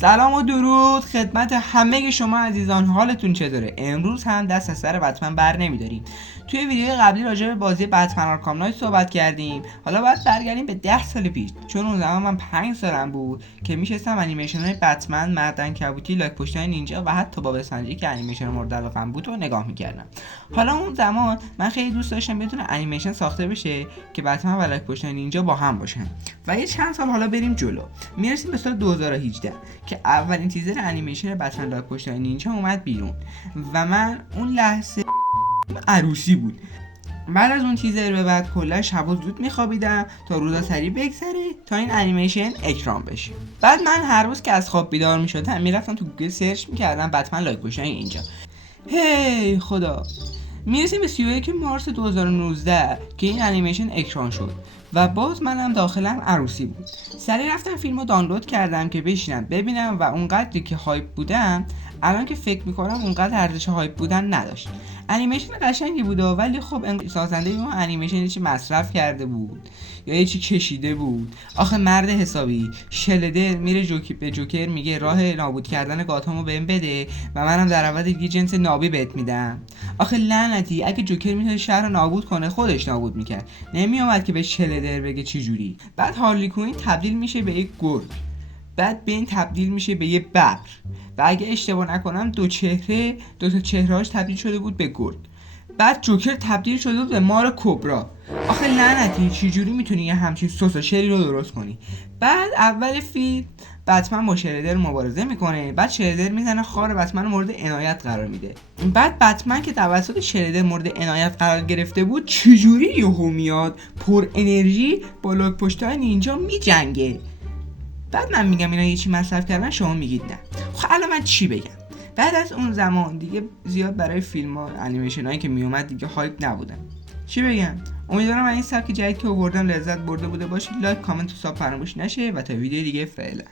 سلام و درود خدمت همه شما عزیزان، حالتون چطوره؟ امروز هم دست از سر بتمن بر نمیداریم. توی ویدیو قبلی راجع به بازی بتمن آرکام نایت صحبت کردیم. حالا باید برگردیم به 10 سال پیش، چون اون زمان من 5 سالم بود که میشستم انیمیشن های بتمن، مرد عنکبوتی، لاک پشتای نینجا و حتی باب اسفنجی که انیمیشن مورد علاقه‌ام بود رو نگاه میکردم. حالا اون زمان من خیلی دوست داشتم بتونه انیمیشن ساخته بشه که بتمن و لاک پشتای نینجا با هم باشن. و یه چند سال حالا بریم جلو، میرسیم به سال 2018 که اولین تیزر انیمیشن بتمن لاک پشتای نینجا اومد بیرون و من اون لحظه عروسی بود. بعد از اون تیزر به بعد کلا شبا زود میخوابیدم تا روزا سریع بگذره تا این انیمیشن اکران بشه. بعد من هر روز که از خواب بیدار میشدم میرفتم تو گوگل سرچ میکردم بتمن لاک پشتای نینجا. هی خدا، میرسیم به 31 مارس 2019 که این انیمیشن اکران شد و باز منم داخلم عروسی بود. سریع رفتم فیلمو دانلود کردم که بشینم ببینم و اونقدری که هایپ بودم الان که فکر میکنم اونقدر ارزش هایپ بودن نداشت. انیمیشن قشنگی بود ولی خب سازنده اون انیمیشن چی مصرف کرده بود یا یه چی کشیده بود. آخه مرد حسابی شلدر میره به جوکر میگه راه نابود کردن گاتامو بهم بده و منم در عوض یه جنس نابی بهت میدم. آخه لعنتی، اگه جوکر میتونه شهر رو نابود کنه خودش نابود میکرد، نمیومد که به شلدر بگه چی جوری. بعد هارلی کوین تبدیل میشه به یک گرگ، بعد بین تبدیل میشه به یه ببر و اگه اشتباه نکنم دو تا چهرهاش تبدیل شده بود به گرگ. بعد جوکر تبدیل شده بود به مار کبرا. آخه لعنتی، چجوری میتونی یه همچین سس و شری رو درست کنی؟ بعد اول فیلم بتمن با شلدر مبارزه میکنه، بعد شلدر میزنه خار بتمن مورد عنایت قرار میده. بعد بتمن که توسط شلدر مورد عنایت قرار گرفته بود چجوری یهو میاد پر انرژی با لاک پشتای نینجا میجنگه. بعد من میگم اینا یه چی مصرف کردن، شما میگید نه. خب الان من چی بگم؟ بعد از اون زمان دیگه زیاد برای فیلم ها انیمیشن هایی که میومد دیگه هایپ نبودن. چی بگم؟ امیدوارم این سبک جدید که آوردم لذت برده بوده باشید. لایک، کامنت و ساب فراموش نشه و تا ویدیو دیگه فعلا.